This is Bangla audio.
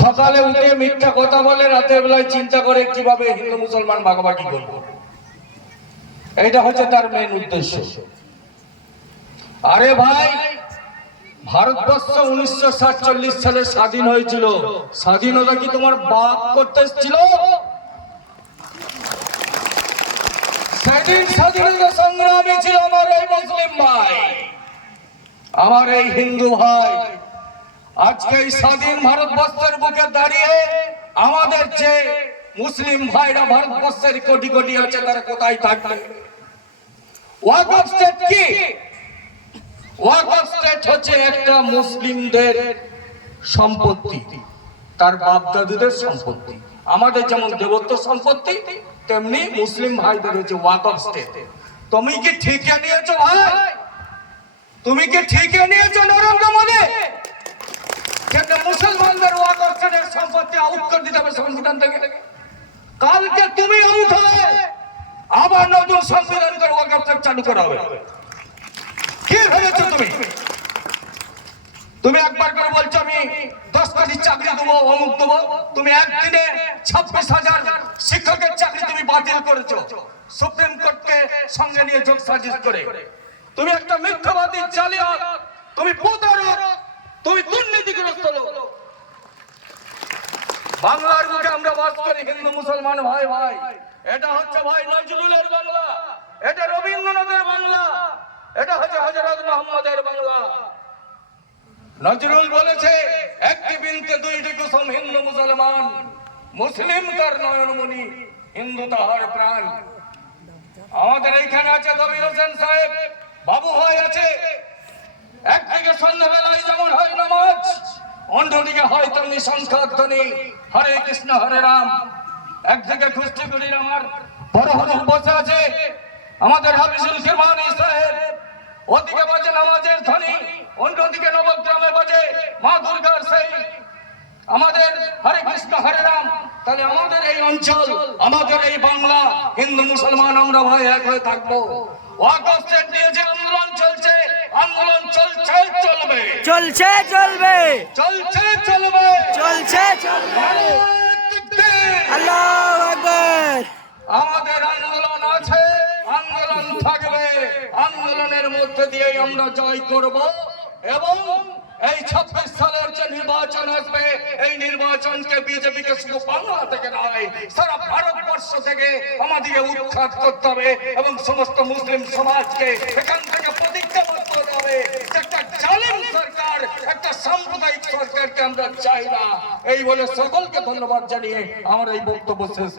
সকালে উঠে মিথ্যা কথা বলে, রাতের বেলায় চিন্তা করে কীভাবে হিন্দু মুসলমান ভাগাভাগি করব। এইটা হচ্ছে তার মেন উদ্দেশ্য। আরে ভাই, ভারতবর্ষ উনিশশো সাতচল্লিশ সালে স্বাধীন হয়েছিল। স্বাধীনতা কি তোমার বাপ করতে ছিল সেদিন স্বাধীনতা সংগ্রামী ছিল আমার এই মুসলিম ভাই আমার এই হিন্দু ভাই, আজকে এই স্বাধীন ভারতবর্ষের বুকে দাঁড়িয়ে আমাদের যে মুসলিম ভাইরা ভারতবর্ষের কোটি কোটি আছে, তারা কোথায় থাকবে? স্টেট কি? হচ্ছে একটা মুসলিমদের সম্পত্তি, তার সম্পত্তি, আমাদের যেমন দেবত্ব সম্পত্তি, তেমনি মুসলিম ভাইদের হচ্ছে তুমি কি ঠিকে নিয়েছো ভাই? তুমি কি ঠিকে নিয়েছো নরেন্দ্র মোদী? মুসলমানদের দিতে হবে থেকে। কালকে তুমি আবার চালু করা হবে। কি ভেবেছো তুমি? তুমি একবার করে বলছো আমি দশ কোটি চাকরি দেবো, অমুক দেবো। তুমি একদিনে ছাব্বিশ হাজার শিক্ষকের চাকরি তুমি বাতিল করেছ। সুপ্রিম কোর্টকে সঙ্গে নিয়ে যোগ সাজিশ করে। তুমি একটা মিথ্যাবাদী জালিয়াত, তুমি প্রতারক, তুমি দুর্নীতিগ্রস্ত লোক। বাংলার বুকে আমরা বাস করি হিন্দু, মুসলমান, ভাই ভাই। এটা হচ্ছে ভাই নজরুলের বাংলা, এটা রবীন্দ্রনাথের বাংলা, এটা হচ্ছে হজরত মোহাম্মদের বাংলা। নজরুল বলেছে, একটি বিনতে দুইটি কুসুম হিন্দু, মুসলমান। মুসলিম তার নয়নমণি, হিন্দু তাহার প্রাণ। আমাদের এইখানে আছে কবির হোসেন সাহেব বাবু ভাই আছে একদিকে সন্ধ্যাবেলায় যেমন হয় নামাজ অন্যদিকে হয় তেমনি সংখ্যাধ্বনি হরে কৃষ্ণ, হরে রাম। একদিকে কুস্তিগুলির আমার বড় হরুম বসে আছে। আমাদের হাফিজুল সাহেব। ওদিকে বাজে নামাজের ধ্বনি, অন্যদিকে নবগ্রামে বাজে মা দুর্গার সেই। আমাদের হরে কৃষ্ণ, হরে রাম। তাহলে আমাদের এই অঞ্চল, আমাদের এই বাংলা, হিন্দু, মুসলমান, আমরা ভাই এক হয়ে থাকব। ওয়াকফ চলছে চলবে। চলছে চলবে। চলছে চলবে। আল্লাহ আকবার। আমাদের আন্দোলন আছে আন্দোলন থাকবে। আন্দোলনের মধ্যে দিয়ে আমরা জয় করব এবং এই ছাব্বিশ সালের যে নির্বাচন আসবে এই নির্বাচনকে বিজেপিকে শুধু বাংলা থেকে নয় সারা ভারতবর্ষ থেকে আমাদেরকে উৎখাত করতে হবে এবং সমস্ত মুসলিম সমাজকে এখান থেকে প্রতিজ্ঞা করতে হবে। একটা একটা সাম্প্রদায়িক সরকারকে আমরা চাই না। এই বলে সকলকে ধন্যবাদ জানিয়ে আমার এই বক্তব্য শেষ